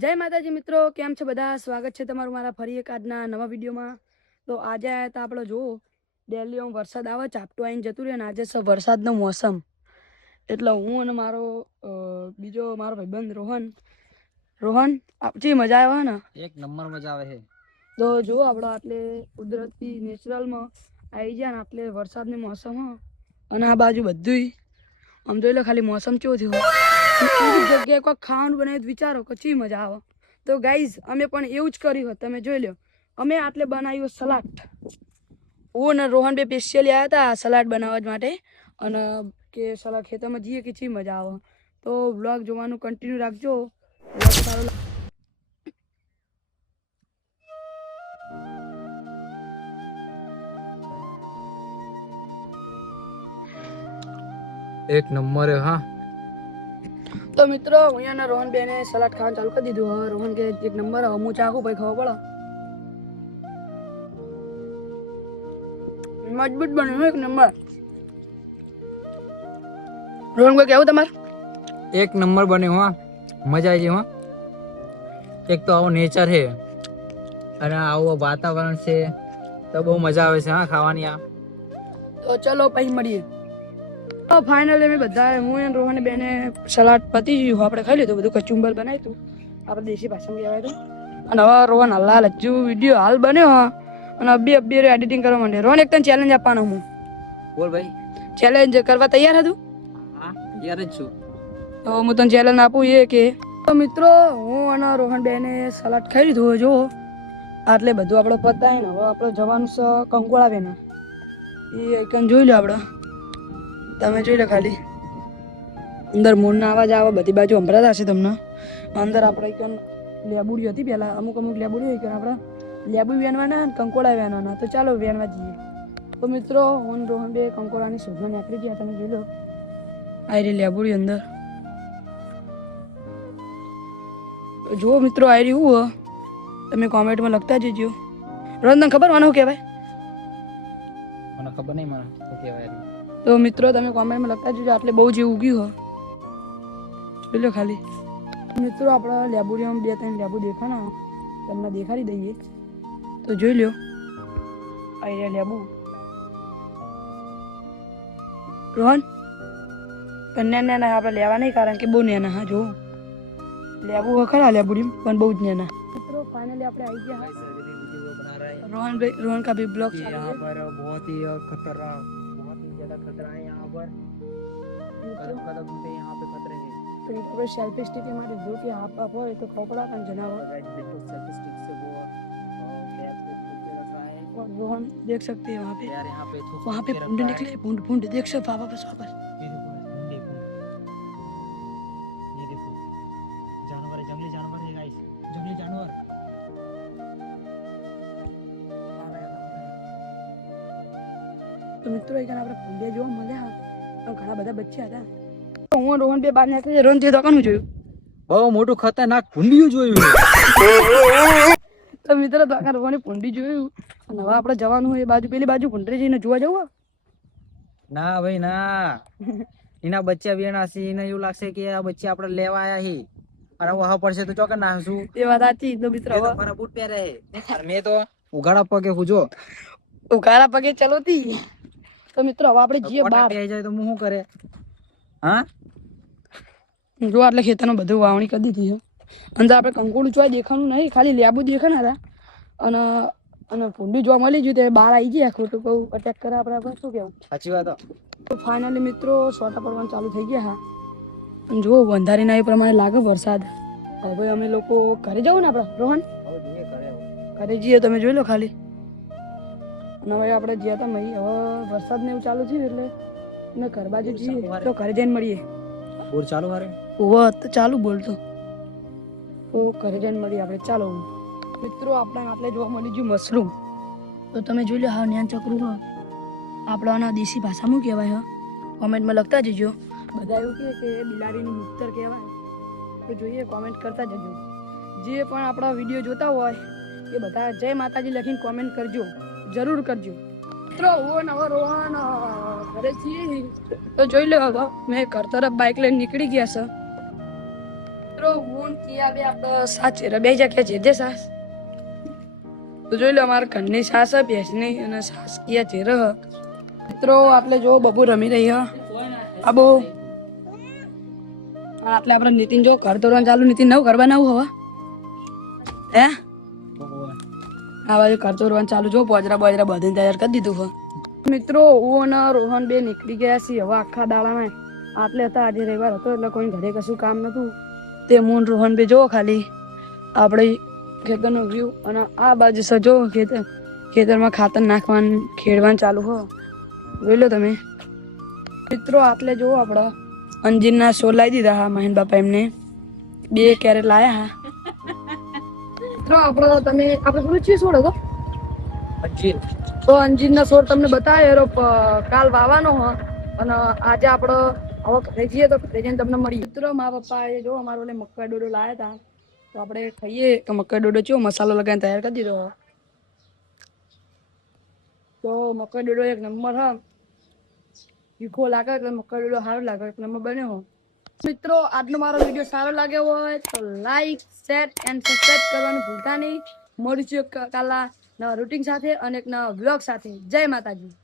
જય માતાજી મિત્રો, કેમ છો બધા? સ્વાગત છે તમારું મારા ફરી એક આજના નવા વિડીયોમાં. તો આજે આયા હતા આપણે જુઓ દિલ્હીમાં વરસાદ આવે ચાપટું આવીને જતું રહે ને આજે છે વરસાદનો મોસમ. એટલે હું અને મારો બીજો મારો ભાઈબંધ રોહન આપજી મજા આવે ને એક નંબર મજા આવે છે. તો જુઓ આપણે આટલે કુદરતી નેચરલમાં આવી ગયા ને આટલે વરસાદની મોસમ અને આ બાજુ બધું આમ જોઈ લો ખાલી મોસમ કેવો થયો એવી જગ્યાએ કોઈ ખાવાનું બનાવી વિચારો કચી મજા આવે. તો ગાઈઝ અમે પણ એવું જ કર્યું હોત, તમે જોઈ લો. અમે આટલે બનાવ્યું સલાડ. હું ને રોહન બે સ્પેશિયલી આવ્યા હતા સલાડ બનાવવા માટે અને કે સલાડ ખેતરમાં જઈએ કે ચી મજા આવે. તો વ્લોગ જોવાનું કન્ટિન્યુ રાખજો. વ્લોગ સારો એક નંબર હા. તો મિત્રો અહીંયા રોહન બેને સલાડ ખાવાનું ચાલુ કરી દીધું. હવે રોહન કે એક નંબર હું ચાખું પછી ખબર પડે. મજબૂત બન્યું એક નંબર. રોહન કોઈ કેવું તમારે? એક નંબર બન્યો હા, મજા આવી ગઈ હા. એક તો આવો નેચર છે અને આવું વાતાવરણ છે તો બહુ મજા આવે છે હા ખાવાની. આ તો ચલો પછી મળીએ. તો ફાઇનલી અમે બધા હું અને રોહન બેને સલાડ પતી ગયું, આપણે ખાઈ લીધું. બધું કચુંબર બનાવ્યું હતું આપણે દેશી ભાષામાં કહેવાય તો. અને હવે રોહન હાલ હજુ વિડીયો હાલ બન્યો અને અબ્બી એડિટિંગ કરવા માંડે. રોહન એક તને ચેલેન્જ આપવાનો હું. બોલ ભાઈ. ચેલેન્જ કરવા તૈયાર હતું? હા તૈયાર જ છું. તો હું તને ચેલેન્જ આપું એ કે તો મિત્રો હું અને રોહન બેને સલાડ ખાઈ લીધું. જો આટલે બધું આપણે પતાવીને હવે આપણે જવાનું છે કંકોળા બેને. એ એકન જોઈ લો આપણે, તમે જોઈ લો ખાલી અંદર મોરના અવાજ આવે બધી બાજુ સંભળાતા હશે તમને. અંદર આપણે એકન લેબુડી હતી પહેલાં, અમુક લેબુડી હોય કે આપણે લેબુ વેનવાના કંકોડા વેનવાના. તો ચાલો વેનવા જઈએ. તો મિત્રો હું રોહન બે કંકોડાની શોધમાં નીકળી ગયા. તમે જોઈ લો આ રહી લેબુડી અંદર. જુઓ મિત્રો આ રહ્યું હું તમે કોમેન્ટમાં લખતા જજો. રોહન તને ખબર મને શું કહેવાય? મને ખબર નહીં મને શું કહેવાય. તો મિત્રો તમે કોમેન્ટમાં લખતા જજો. આટલે બહુ જે ઉગ્યું જોઈ લો ખાલી. મિત્રો આપણા લેબુડીમાં 2-3 લેબુ દેખાના તમને દેખાડી દઈએ. તો જોઈ લો આ રહ્યા લેબુ. રોહન પણ નેના આપણે લેવા નહીં કારણ કે બહુ નેના. હા જો લેબુ ખરા લેબુડી પણ બહુ જ નેના. મિત્રો फाइनली આપણે આવી ગયા. रोहन का भी ब्लॉग यहाँ पर बहुत ही खतरनाक, बहुत ही ज्यादा खतरा है यहाँ पर. कदम कदम पे यहाँ पे खतरे हैं. तो ये तो सेल्फी स्टिक के मारे जो कि आप हो तो खोपड़ा का जनावर. देखो सेल्फी स्टिक से वो पैर को ठोक के रखा है. और रोहन देख सकते हैं वहाँ पे, यार यहाँ पे वहाँ पे भूंड निकले. भूंड देख सकते वापस. ये देखो जानवर है, जंगली जानवर है गाइस, जंगली जानवर. तो મિત્રો એક આપણે ભૂંડિયા જોવા મળ્યા પણ ઘણા બધા બચ્ચા હતા. હું રોહન બે બહાર નીકળી. રોહન તે દુકાન જોયું બહુ મોટું ખતરનાક ભૂંડિયું જોયું. તો મિત્રો દુકાન રોહનની ભૂંડી જોયું અને હવે આપણે જવાનું હોય એ બાજુ પેલી બાજુ ભૂંડરી જઈને જોવા જવું. ના ભાઈ ના, એના બચ્ચા વેણા છે. એને એવું લાગશે કે આ બચ્ચા આપણે લેવા આયા છે અને વહા પડશે તો ચોકર નાખશું. એ વાત સાચી. તો મિત્રો હવે મારા બૂટ પહેરે છે મેં તો ઉઘાડા પગે હું જો ઉઘાડા પગે ચલોતી. તો મિત્રો હવે આપણે જઈએ બહાર. આવી જાય તો હું શું કરે? હા જો આટલે ખેતરનું બધું વાવણી કરી દીધી છે. અંદર આપણે કંકોડું જોવા દેખાનું નહીં, ખાલી લેબુ દેખાના હતા અને અને ભૂંડી જોવા મળી ગયું. તે બહાર આવી ગયા. ખોટું કહું અટેક કરે આપણે શું કહેવું? સાચી વાત. તો ફાઇનલી મિત્રો છોટા પડવાનું ચાલુ થઈ ગયા. હા જુઓ અંધારીના એ પ્રમાણે લાગે વરસાદ. હવે અમે લોકો ઘરે જવું ને આપણે રોહન ઘરે જઈએ. તમે જોઈ લો ખાલી. અને હવે આપણે જ્યાં હતા મહી હવે વરસાદ ને એવું ચાલુ થયું એટલે અમે ઘર બાજુ જઈએ. તો ઘરે જઈને મળીએ. બોર ચાલુ હારે ઓવા તો ચાલુ બોલતો. તો ઘરે જઈને મળીએ આપણે. ચાલો મિત્રો આપણે આટલે જોવા મળી ગયું મશરૂમ. તો તમે જોઈ લો હા ન્યાન ચકરું હા આપણાના દેશી ભાષામાં કહેવાય. હા કોમેન્ટમાં લખતા જજો. બધા એવું કહે કે બિલાડીનું મૂતર કહેવાય. તો જોઈએ કોમેન્ટ કરતા જજો. જે પણ આપણા વિડીયો જોતા હોય એ બધા જય માતાજી લખીને કોમેન્ટ કરજો, જરૂર કરજો. મિત્રો હું નવો રોહન ઘરે છીએ તો જોઈ લો હવે મેં ઘર તરફ બાઇક લઈને નીકળી ગયા છે. મિત્રો હું કિયા બે આપણે સાચે રબે જા કે જે સાસ તો જોઈ લો અમારા ઘરની સાસ હે ભેંસની અને સાસ કિયા છે રહ મિત્રો આપણે જો બબુ રમી રહી હ આબો આટલે આપણે નીતિન જો ઘર દોરવાનું ચાલુ નીતિન નવ ઘર બનાવું હવે હે આ બાજુ ઘર દોરવાનું ચાલુ જો પોજરા બોજરા બધીને તૈયાર કરી દીધું હો મિત્રો હું અને રોહન બે નીકળી ગયા છીએ હવે આખા દાડામાં આટલે હતા આજે રવિવાર હતો એટલે કોઈ ઘરે કશું કામ નતું તે હું રોહન બે જો ખાલી આપણે ખેતરનો વ્યૂ અને આ બાજુ સજો ખેતરમાં ખાતર નાખવાનું ખેડવાનું ચાલુ હો જોઈ લો તમે મિત્રો આટલે જો આપણે અંજીરના છોડ લાવી દીધા હા મહેન બાપા એમને 2 કેરેટ લાયા હા મિત્રો આપણો તમે આપણે પેલું ચી છોડ હતો તો અંજીરના છોડ તમને બતાવ્યો કાલ વાવાનો હ અને આજે આપણે હવે ઘરે જઈએ તો ઘરે જઈને તમને મળીએ મિત્રો મા પપ્પા એ જો અમારો ઓલે મક્કા ડોડો લાયા હતા તો આપણે ખાઈએ કે મક્કા ડોડો ચો મસાલો લગાવીને તૈયાર કરી દીધો તો મક્કા ડોડો એક નંબર હ તીખો લાગે એટલે મક્કા ડોડો સારો લાગે એક નંબર બન્યો હો મિત્રો આજનો મારો વિડીયો સારો લાગ્યો હોય તો લાઈક શેર એન્ડ સબસ્ક્રાઇબ કરવાનું ભૂલતા નહીં મળીશું કાલના નવા રૂટિન સાથે અને એક નવા વ્લોગ સાથે જય માતાજી